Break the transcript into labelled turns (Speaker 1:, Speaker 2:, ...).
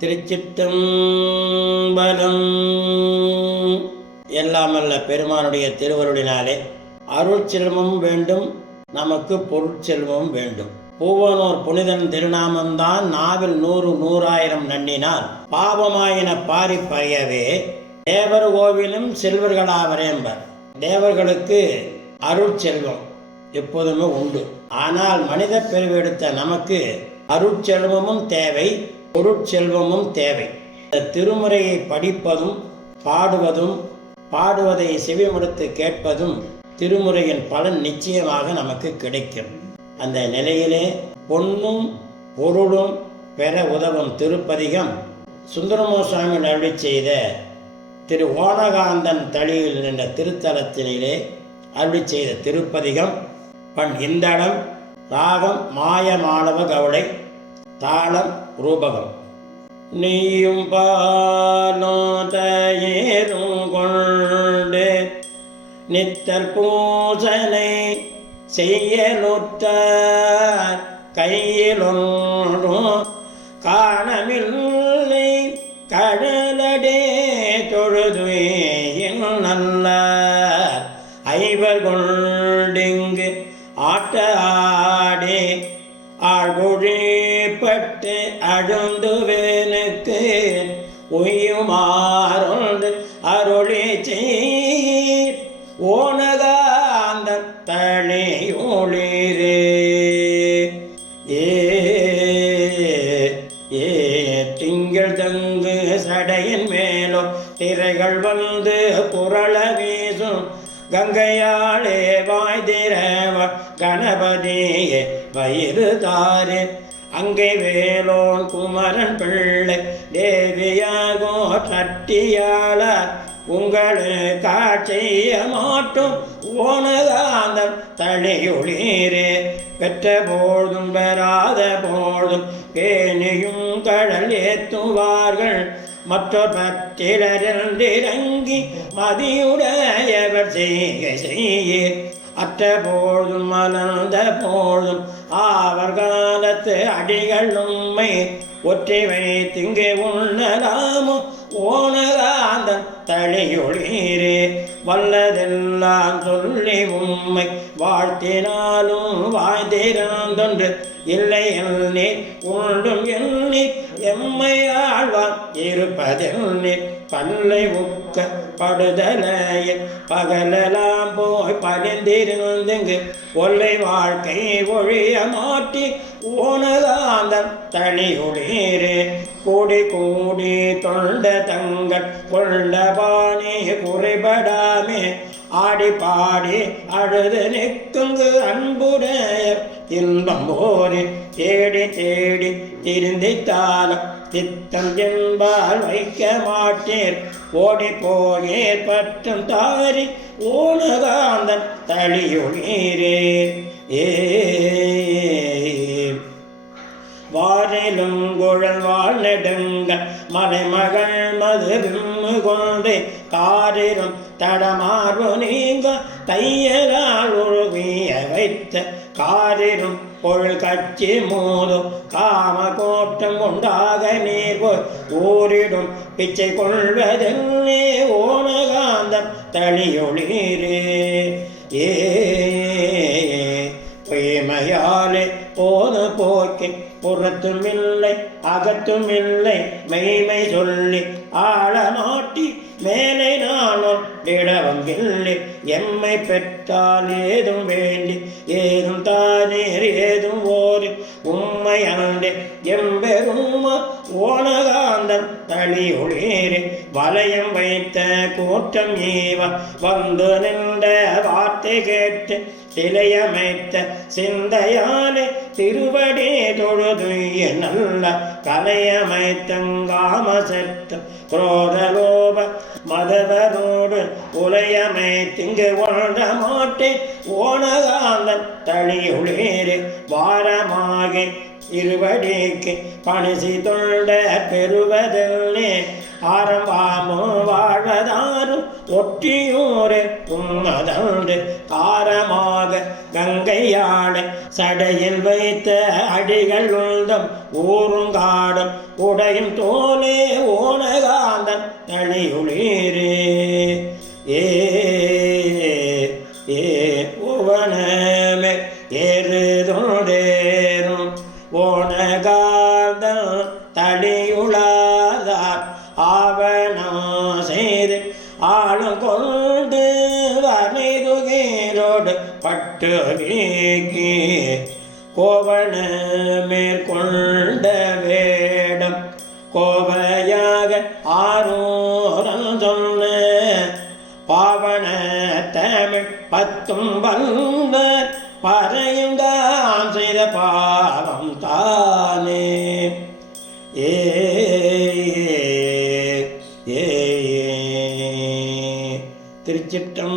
Speaker 1: திருச்சிற்றம்பலம். எல்லாமல்ல பெருமானுடைய திருவருளினாலே அருட்செல்வமும் வேண்டும் நமக்கு பொருட்செல்வமும் வேண்டும். பூவனூர் புனிதன் திருநாமம்தான் நாவில் நூறு நூறாயிரம் நன்னினால் பாவமாயின பாரி பயவே தேவர் கோவிலும் செல்வர்களாவரேம்பர் தேவர்களுக்கு அருட்செல்வம் எப்போதுமே உண்டு. ஆனால் மனித பிரிவெடுத்த நமக்கு அருட்செல்வமும் தேவை பொருட்செல்வமும் தேவை. இந்த திருமுறையை படிப்பதும் பாடுவதும் பாடுவதை செவிமடுத்து கேட்பதும் திருமுறையின் பலன் நிச்சயமாக நமக்கு கிடைக்கும். அந்த நிலையிலே பொன்னும் பொருளும் பெற உதவும் திருப்பதிகம் சுந்தரமோ சுவாமி அருளி செய்த திரு ஓனகாந்தன் தளியில் நின்ற திருத்தலத்தினிலே அருளி செய்த திருப்பதிகம். பண் இந்தடம் ராகம் மாயமானவ கவுளை தாளம் ரூபகம். நீயும் பாலோ கொண்டு நித்தர் பூசனை செய்யலுற்றார். கையிலொன்றும் காணமில்லை கடலடே அழுந்துவேனுக்கு உயுமாறொன்று அருளி செய் ஓனகாந்த தளியொளிரே ஏ திங்கள் தங்கு சடையின் மேலோ திரைகள் வந்து புரள வீசும். கங்கையாளே வாய்திரவ கணபதியே வயிறு தாரே. அங்கே வேலோன் குமரன் பிள்ளை தேவியாகோ சட்டியாளர் உங்களை காட்சிய மாட்டும் ஓனதாந்தம் தளியொளீரே பெற்ற போதும் பெறாத போதும் பேணியும் கடல் ஏத்துவார்கள். மற்றொரு பத்திரன்றி மதியுடையவர் செய்ய செய்ய அற்ற போதும் மலர்ந்த போதும் ஆவர்காலத்து அடிகள் உண்மை ஒற்றை வைத்திங்கே உண்ணலாமோ? ஓனகாந்தன் தளியொளீரே வல்லதெல்லாம் சொல்லி உண்மை வாழ்த்தினாலும் வாழ்த்திறந்தொன்று இல்லை எண்ணி உண்டும் எண்ணி ஆழ்வான் இருப்பதென்னே பல்லை உக்க படுதலையில் பகலெல்லாம் போய் பரிந்திருந்துங்கு ஒல்லை வாழ்க்கை ஒழிய மாட்டி ஓனகாந்தம் தனியுடீரே கூடி கூடி தொண்ட தங்கள் கொண்ட பாணி குறைபடாமே. ஆடி பாடி அழுது நிற்குங்கு அன்புடைய இன்பம் ஓரி தேடி தேடி திருந்தித்தாலும் சித்தம் என்பால் வைக்க மாட்டீர். ஓடி போயே பற்றும் தாரி ஊனகாந்தன் தளியொளீரே ஏ வாரிலும் குழல் வாழ் நெடுங்க மது விம்மு கொண்டு காரிலும் தடமார்பு நீங்க தையலால் உருவிய வைத்த காரிலும் பொருள் கட்சி மூதும் காம கோட்டம் உண்டாக நீர் போய் ஊரிடும் பிச்சை கொள்வதென்னே ஓனகாந்தம் தளியொளீரே ஏ பொய்மையாலே போன போக்கின் புறத்தும் இல்லை அகத்தும் இல்லை மெய்மை சொல்லி ஆழ மாட்டி மேலே நானும் இடவங்கில்லை எம்மை பெற்றால் ஏதும் வேண்டி ஏதும் தானேர் ஏதும் ஓரி உம்மை அண்டே எம்பெருமா ஓனகாந்தன் தளி ஒளீரே வலயம் வைத்த கூட்டம் ஈவ. வந்து நின்ற வார்த்தை கேட்டு சிலையமைத்த சிந்தையாலே திருவடே தொழுது நல்ல கலையமைத்தங்காமசத்தம் குரோதலோப மதவரோடு உலையமைத்திங்கு ஒன்ற மாட்டேன் ஓனகாலன் தளியுளேறு வாரமாக இருவடிக்கு பணிசி தொண்ட பெறுவதில்லே. ஆரம்பாமோ வா ஒற்றியூரே உம்மதன்று காரமாக கங்கையாளை சடையில் வைத்த அடிகள் உந்தம் ஊருங்காடும் உடையும் தோலே ஓனகாந்தன் தனியுளீரே ஏ ஏ உவனமே ஏறுதோடே கோலோடு பட்டு நீக்கி கோவண மேற்கொண்ட வேடம். கோவையாக ஆரோரம் சொன்ன பாவன தமிழ் பத்தும் வந்தர் பறையுந்தாம் செய்த பாவம் தானே. ஏ திருச்சிட்டம்